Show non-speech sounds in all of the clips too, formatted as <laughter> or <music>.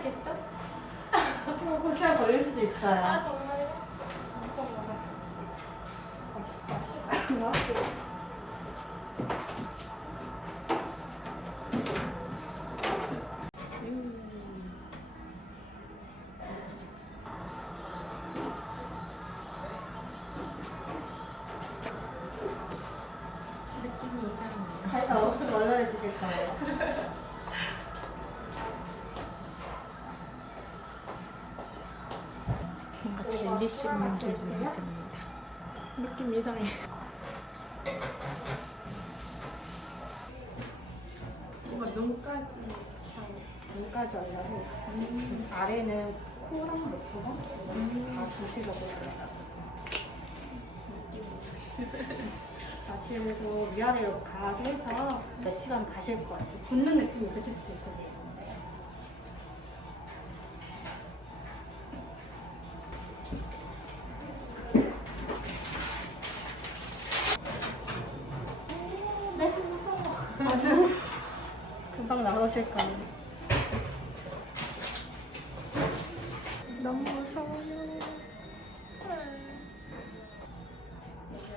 해야겠죠? 조금 어, 시간 걸릴 수도 있어요. 아 정말요? 감사합니다. 맛있다. 젤리 씹는 기분이 듭니다. 느낌 이상해. 뭔가 눈까지 잘 눈까지 올려서 아래는 코랑 목표가 다 주시려고. 아침에도 위아래로 가게 해서 몇 시간 가실 것 같아요. 붓는 느낌이 있으실 수도 있거든요. 거예요. 너무 무서워요.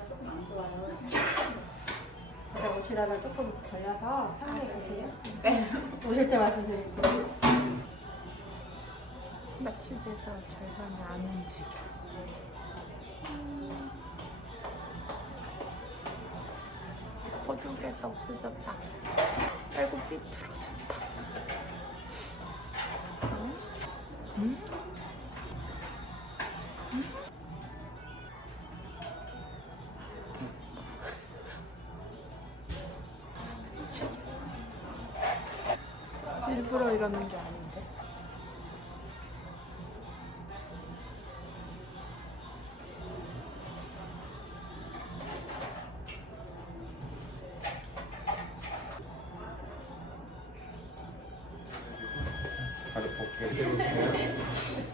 조금 안 좋아요. 제가 오시라면 조금 걸려서 편하게 계세요. 네. <laughs> 오실 때 말씀드릴게요. 마취돼서 절반이 안 움직여. 호두개도 없어졌다. 응? 응? 일부러 이러는 게 아닌데. ハハハハ!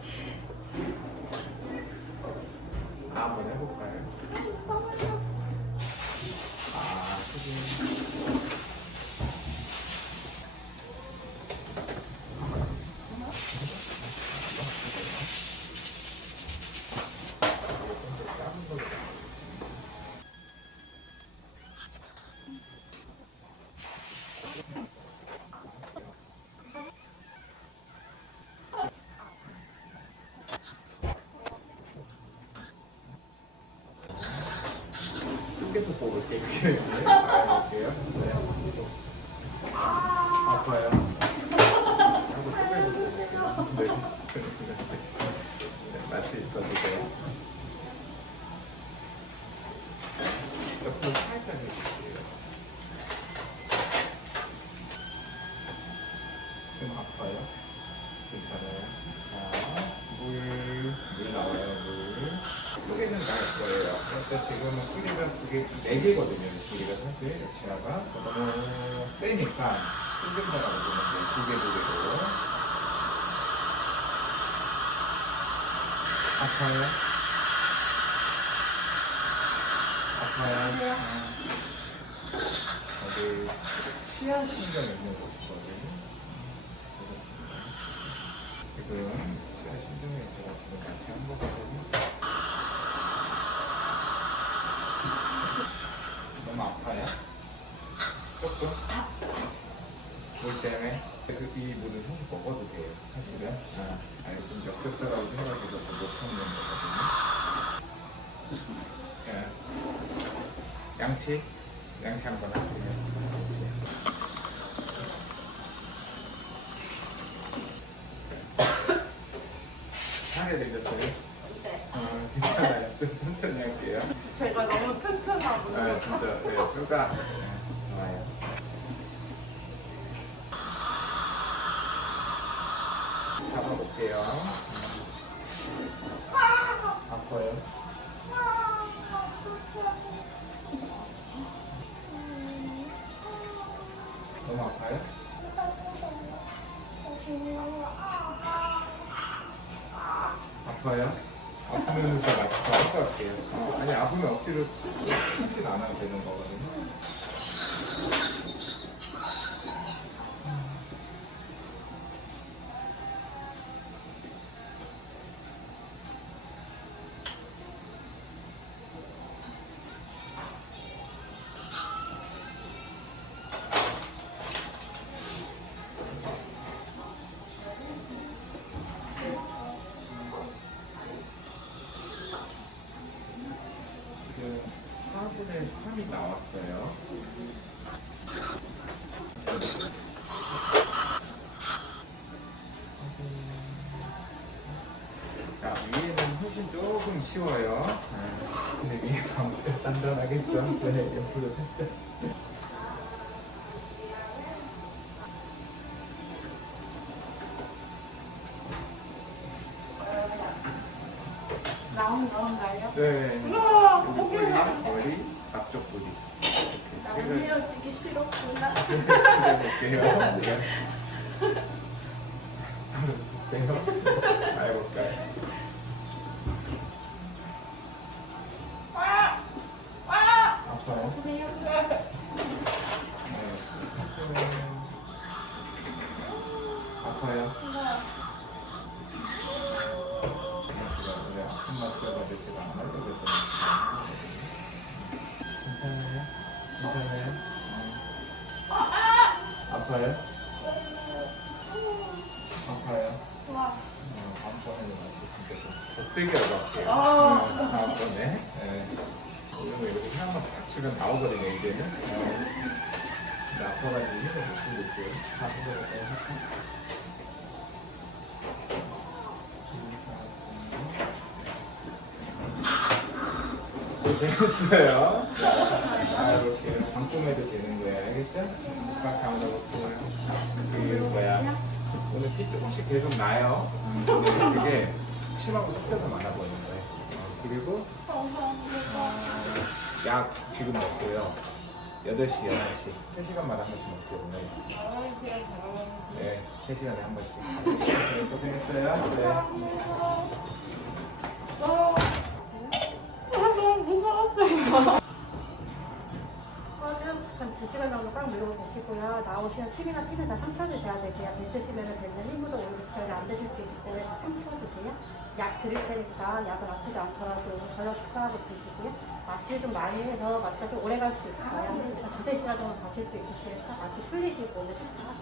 뜯겨서 뽑을게요. 알아볼게요. 네. 아파요. 한번 뜯겨서 뽑을게요. 네. 네, 맛이 있어주세요. 옆으로 살짝 해주세요. 좀 아파요? 괜찮아요? 자, 물, 물 나와요, 물. 소개는 날 거예요. 그래서 지금은 소리가 두개, 네 개거든요. 소리가 사실, 치아가. 너무 세니까 힘든다라고 보면. 두개, 두 개로. 아파요? 아파요? 아. 여기 치아 신경 있는 곳이거든요. 지금 치아 신경에 제가 지금 같이 한 거거든요. 너무 아파요? 조금? 물 때문에? 그, 이 물은 사실 먹어도 돼요, 사실은. 아, 아니, 좀 역겹다라고 생각해서 못 먹는 거거든요. 예. 양치? 양치 한번 할게요. 하게 되셨어요? 네. 아, 괜찮아요. 좀 천천히 할게요. 제가 너무 튼튼하고 아, 진짜, 네, 뼈가 네, 좋아요. 잡아볼게요. 아파요? 너무 아파요? 아파요? 아프면 제가 아프다 할게요. 아니, 아프면 억지로 하진 않아도 되는 거거든요. 쉬워요. 아, 근데 위에 방패 단단하겠죠? 네, 옆으로 살짝. 나온 나온가요? 네. 우와, 여기 머리, 앞쪽 뿌리. 나는 이렇게 헤어지기 싫었구나. 그려볼게요. <laughs> 네. 볼게요. 잘 볼까요? 아파요? 괜찮아요? 어. 아파요? 아파요? 어, 아주 진짜 좀더 세게 얻어갈게요. 어, 다음번에. 네. 이런 거 이렇게 향만 딱 치면 나오거든요, 이제는. 어. 근데 아파가지고 힘을 못. 다음번에 또 할게요. 고생했어요. 아, 이렇게 방꿈해도 되는 거야, 알겠죠? 꽉 감아놓고, 이거 뭐야. 오늘 피 조금씩 계속 나요. 음, 근데 그게 침하고 섞여서 많아 보이는 거예요. 어, 그리고, 어, 약 지금 먹고요. 8시, 11시. 3시간마다 한 번씩 먹고, 오늘. 네, 3시간에 한 번씩. 네, 고생했어요. 네. 꺼좀 한 2시간 정도 꽉 누르고 계시고요. 나오시면 침이나 피는 다 삼켜주셔야 되고요. 뱉으시면 뱉는 힘으로 오히려 지혈이 안 되실 수 있기 때문에 다 삼켜주세요. 약 드릴 테니까 약을 아프지 않더라도 전력 식사하고 드시고요. 마취를 좀 많이 해서 마취가 좀 오래 갈 수 있어요. 한 두세 시간 정도 가실 수 있으시니까 마취 풀리시고 오늘 식사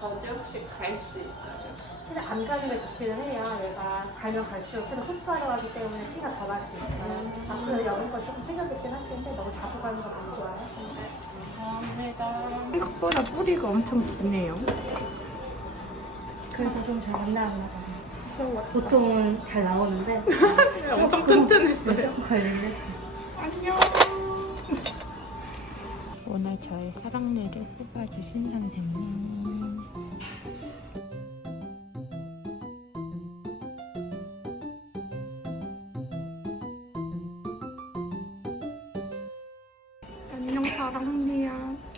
언제 혹시 갈 수 있어요? 최대 안 가는 게 좋기는 해요. 얘가 가면 갈수록 새로 흡수하려 하기 때문에 피가 더 갈 수 있어요. 앞으로 여는 걸 조금 챙겨드긴 할 텐데 너무 자주 가는 건 생각보다 뿌리가 엄청 기네요. 그래서 좀 잘 안 나왔나 봐요. 보통은 잘 나오는데 <laughs> 엄청 튼튼했어요. 조금 걸리네. 안녕. 오늘 저의 사랑니를 뽑아주신 선생님.